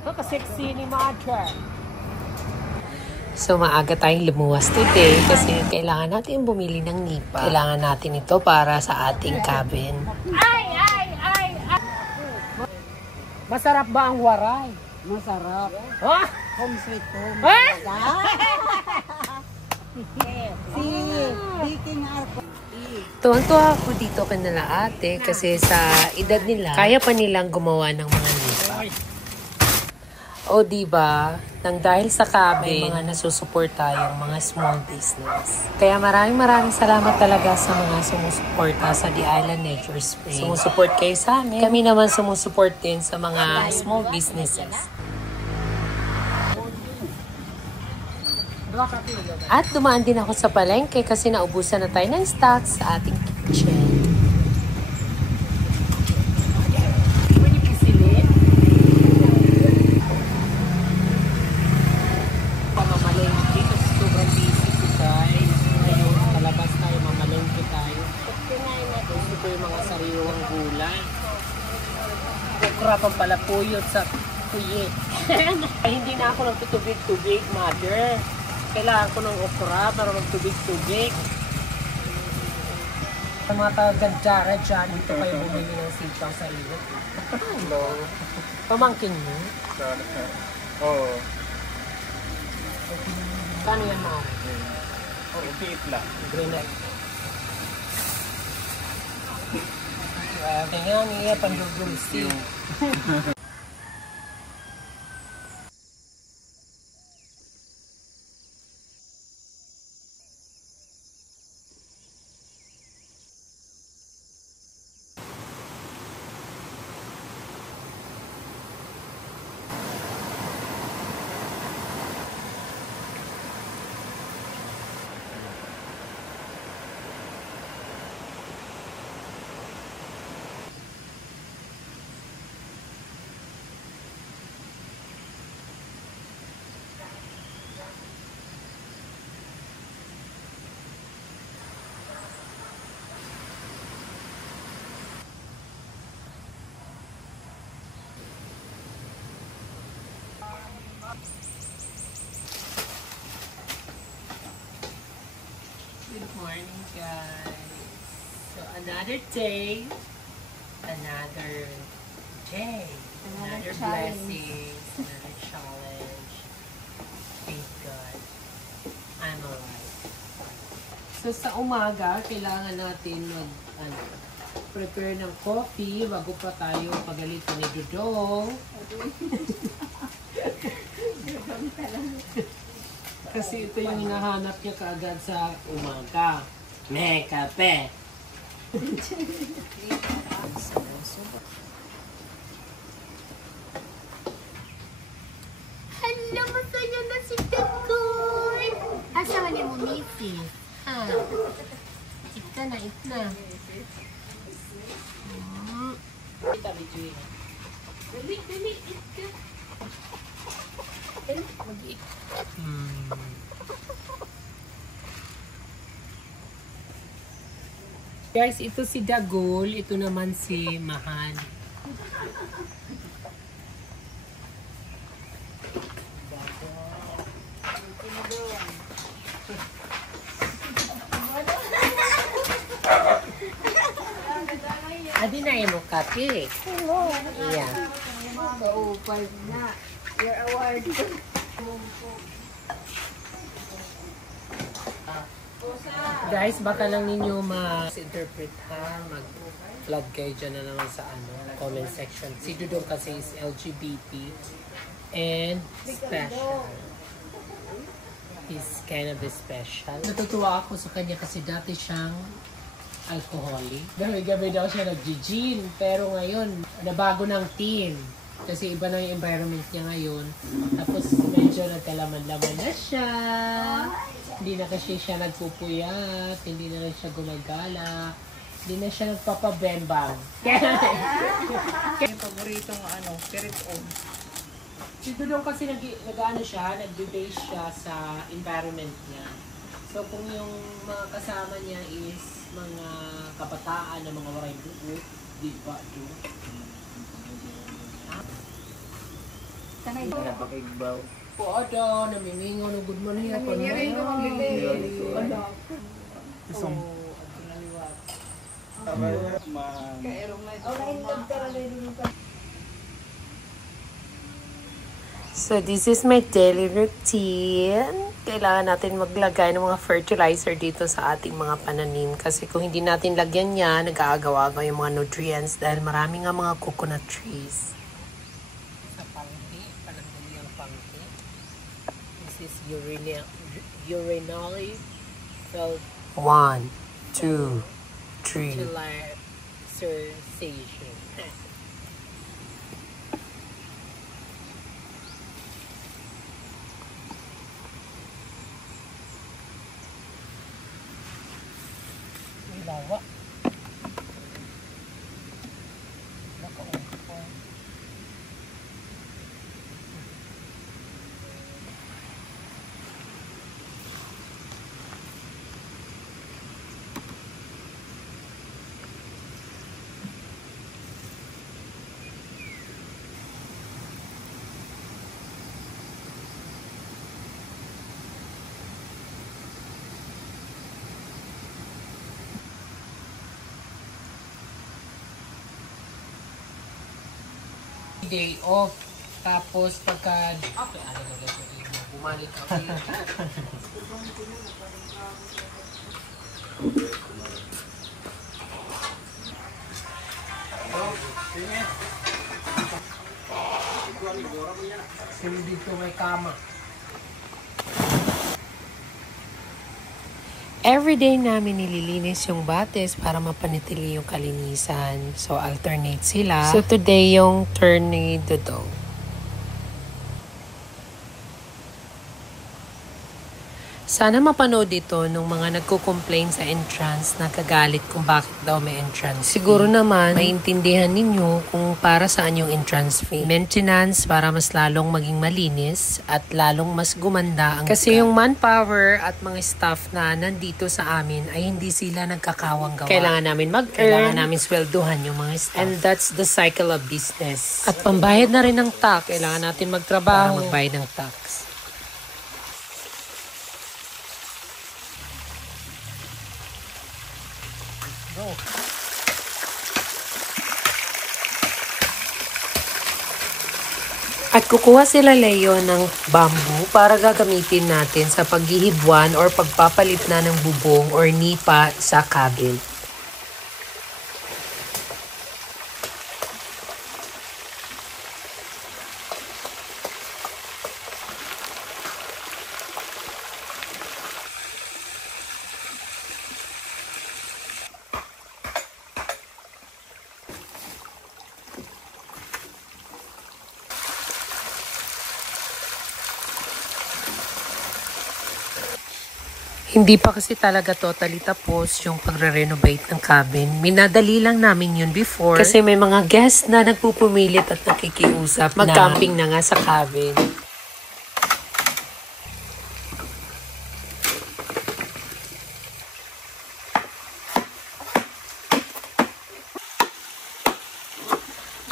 Kaka-sexy ni Mother. So, maaga tayong lumuwas today kasi kailangan natin bumili ng nipa. Kailangan natin ito para sa ating cabin. Ay! Masarap ba ang waray? Masarap. Ha? Home sweet home. Ha? Si Baking Arco. Tuwang-tuwa ako dito kanila ate kasi sa edad nila, kaya pa nilang gumawa ng mga nipa. O diba, nang dahil sa cabin, may mga nasusuporta yung mga small business. Kaya maraming salamat talaga sa mga sumusuporta sa The Island Nature Spring. Sumusuport kayo sa amin. Kami naman sumusuport din sa mga small businesses. At dumaan din ako sa palengke kasi naubusan na tayo ng stocks sa ating kitchen. Pamamalengke kasi sobrang busy ko guys. Ngayon, kalabas tayo, mamalengke tayo. Gusto ko yung mga sariwang gulay. Okra pampalapuyot sa kuye. Ay, hindi na ako nagtutubig-tubig, mother. Kailangan ko ng okra para magtubig-tubig. Sa mga taga-Gandara dyan, dito kayo bumili ng sitaw sa iyo. Hello. Pamangkin mo? Oo. Kano yan, ma? Oo, piit lang. Grenade. Tingnan niya, pandugulsi. Good morning, guys. So, another day, another blessing, another challenge. Thank God. I'm alright. So, sa umaga, kailangan natin prepare ng coffee bago pa tayo pagalito ni Dudong. Kasi ito yung hinahanap niya kaagad sa umaga. May kape. Hala, masaya na si Tagoy! Asa man mo, misis? Ha? Ita na. Kita bituin. Dali, ita. Mag-iik. Guys, ito si Dagol, ito naman si Mahal. Adi na mo kape. Yeah. Maupal na. Your award. Guys, baka lang ninyo ma-interpret ha. Mag-flood kayo dyan na naman sa comment section. Si Dudong kasi is LGBT and special. He's kind of special. Natutuwa ako sa kanya kasi dati siyang alcoholic. Gabi-gabi daw siya nag-gin. Pero ngayon, nabago ng team. Kasi iba na yung environment niya ngayon. Tapos medyo nagkalaman-laman na siya. Hindi na kasi siya nagpupuyat. Hindi na siya gumagala. Hindi na siya nagpapabembang. Yung paboritong pirit-on. Dito daw kasi nag-base siya sa environment niya. So kung yung mga kasama niya is mga kabataan na mga waray buo, di ba do? Napakigbaw. Po, ada, namimingo ng good morning ako. Isang. So, this is my daily routine. Kailangan natin maglagay ng mga fertilizer dito sa ating mga pananim. Kasi kung hindi natin lagyan yan, nag-aagaw-agaw yung mga nutrients dahil marami nga mga coconut trees. Sa panghi, panandali ang panghi. This is urinary filtration. 1, 2, 3. Fertilization. Lawa. Day off. Tapos pagka bumalik ako. Sino dito may kama? Everyday namin nililinis yung batis para mapanatili yung kalinisan. So, alternate sila. So, today yung turn ni Dodo. Sana mapanood dito nung mga nagko-complain sa entrance na kagalit kung bakit daw may entrance fee. Siguro naman, maintindihan ninyo kung para saan yung entrance fee. Maintenance para mas lalong maging malinis at lalong mas gumanda ang kasi yung manpower at mga staff na nandito sa amin ay hindi sila nagkakawang gawa. Kailangan namin mag-earn. Kailangan namin swelduhan yung mga staff. And that's the cycle of business. At pambayad na rin ng tax. Kailangan natin magtrabaho para magbayad ng tax. At kukuha sila Leo ng bamboo para gagamitin natin sa paghihibwan or pagpapalit na ng bubong or nipa sa cabin. Hindi pa kasi talaga totally tapos yung pagre-renovate ng cabin. Minadali lang namin yun before. Kasi may mga guests na nagpupumilit at nakikiusap. Mag-camping na nga sa cabin.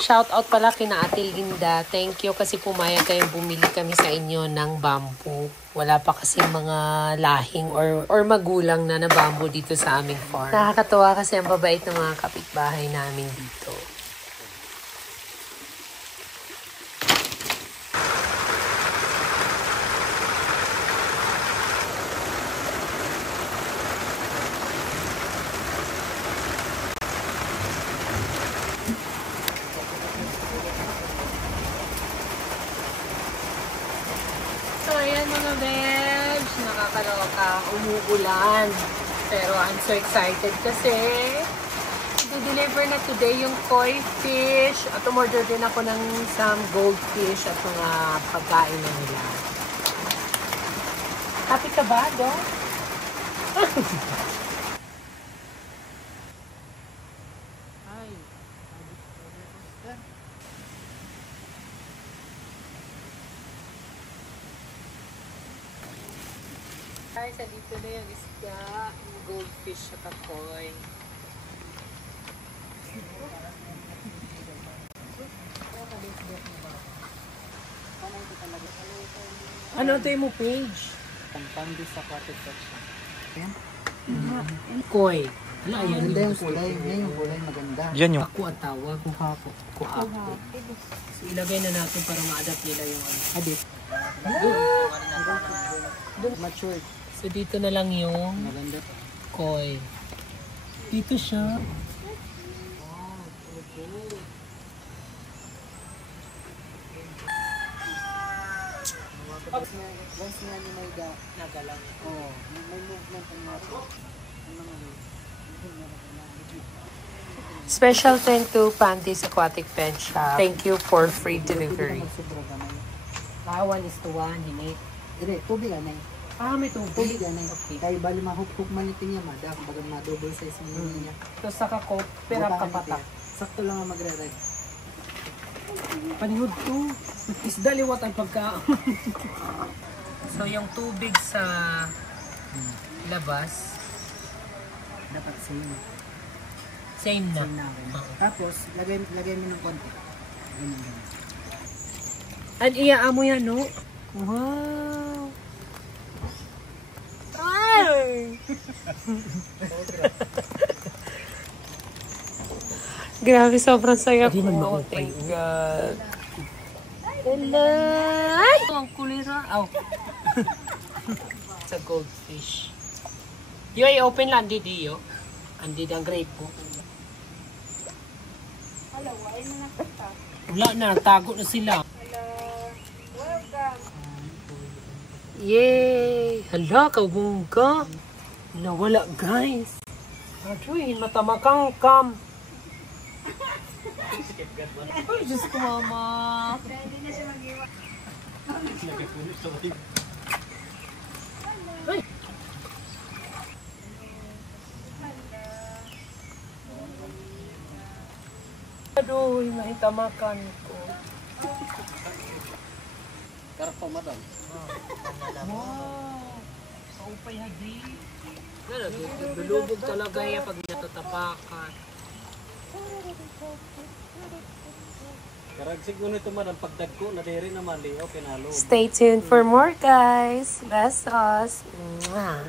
Shout out pala kina Ate Linda. Thank you kasi pumayag kayong bumili kami sa inyo ng bamboo. Wala pa kasi mga lahing or magulang na bamboo dito sa aming farm. Nakakatawa kasi ang babait ng mga kapitbahay namin dito. So, ayan mga veg, nakakaloka, umuulan. Pero I'm so excited kasi i-deliver na today yung koi fish. At umorder din ako ng some goldfish at mga pagkain na nila. Happy ka ba, Do? Guys, dito na yung isda, yung goldfish at koi. Ano ito mo page? Pang-pandi sa quartet section. Ayan. Koy. Ano yan? Maganda yung kulay. Yan yung kulay maganda. Yan yung Ako ang tawag. Kuhapo. Kuhapo. So, ilagay na natin para ma-adapt nila yung ano. Habit. Matured. So dito na lang yung Maganda. koy. Dito siya. Once nga ni may Nagalang. oh, may movement ang mga Special thank to Panty's Aquatic Pet Shop. Thank you for free delivery. magsubra gamay. 1:1, hini. Dire, tubig anay. May tubig. Tubig anay. Kaya bali mahukuk man ito niya, madam. Baga ma-double size mo niya. Ito sa kakop, pera Butaan kapatak. ito. Sakto lang ang magre-red. Panihod to. Isda liwat ang pagka. So yung tubig sa labas, Dapat same. same na. Same namin. Tapos, lagay mo ng konti. Ganyan, ganyan. An iya amo yan, no? Wow. Grabe, sobrang saya Hindi man ko. maupay. Thank God. Hello! Ay! Ang kulira. Aw. Sa goldfish. Yo, i-open lang, di yo. Andi ang grape po. Wala na, tago na sila. Yay! Hala, kabungga. Nawala, guys. Aduin, matamakang kam. Ay, Diyos ko, mama. Ay. Aduh, mahitamakan ko. Karap pa madam. Wow! Kaupay hadi. Dulubog talaga yan pag natatapakan. Karagsig mo nito man ang pagdagko na diri naman di okay nalo. Stay tuned for more, guys. Best us. Mwah.